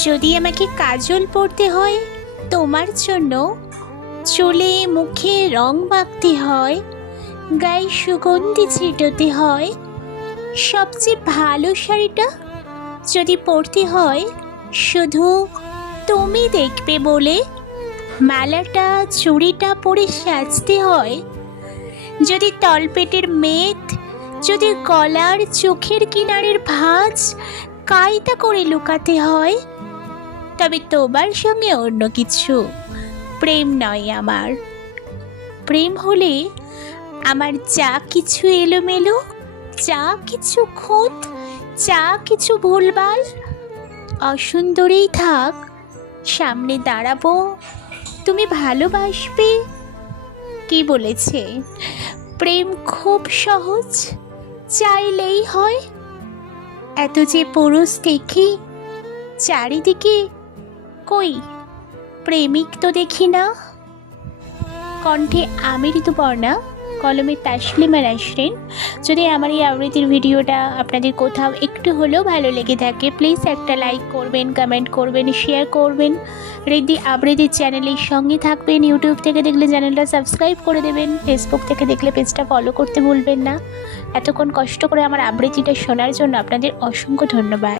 যদি আমাকে কাজল পরতে হয় তোমার জন্য, চুলে মুখে রং মাখতে হয়, গায়ে সুগন্ধি ছিটাতে হয়, সবচেয়ে ভালো শাড়িটা যদি পরতে হয় শুধু তুমি দেখবে বলে, মালাটা চুড়িটা পরে সাজতে হয়, যদি তলপেটের মেদ, যদি গলার চোখের কিনারের ভাঁজ কায়দা করে লুকাতে হয়, তবে তোমার সঙ্গে অন্য কিছু, প্রেম নয় আমার। প্রেম হলে আমার যা কিছু এলোমেলো, যা কিছু খুঁত, যা কিছু ভুলভাল অসুন্দরেই থাক, সামনে দাঁড়াবো, তুমি ভালোবাসবে। কি বলেছে প্রেম খুব সহজ, চাইলেই হয়? এত যে পুরুষ দেখি চারিদিকে, কই প্রেমিক তো দেখি না। কণ্ঠে আমি ঋতুপর্ণা, কলমে তাসলিমা নাসরিন। যদি আমার এই আবৃত্তির ভিডিওটা আপনাদের কোথাও একটু হলেও ভালো লেগে থাকে, প্লিজ একটা লাইক করবেন, কমেন্ট করবেন, শেয়ার করবেন। ঋদ্ধি আবৃত্তির চ্যানেলের সঙ্গে থাকবেন। ইউটিউব থেকে দেখলে চ্যানেলটা সাবস্ক্রাইব করে দেবেন, ফেসবুক থেকে দেখলে পেজটা ফলো করতে ভুলবেন না। এতক্ষণ কষ্ট করে আমার আবৃত্তিটা শোনার জন্য আপনাদের অসংখ্য ধন্যবাদ।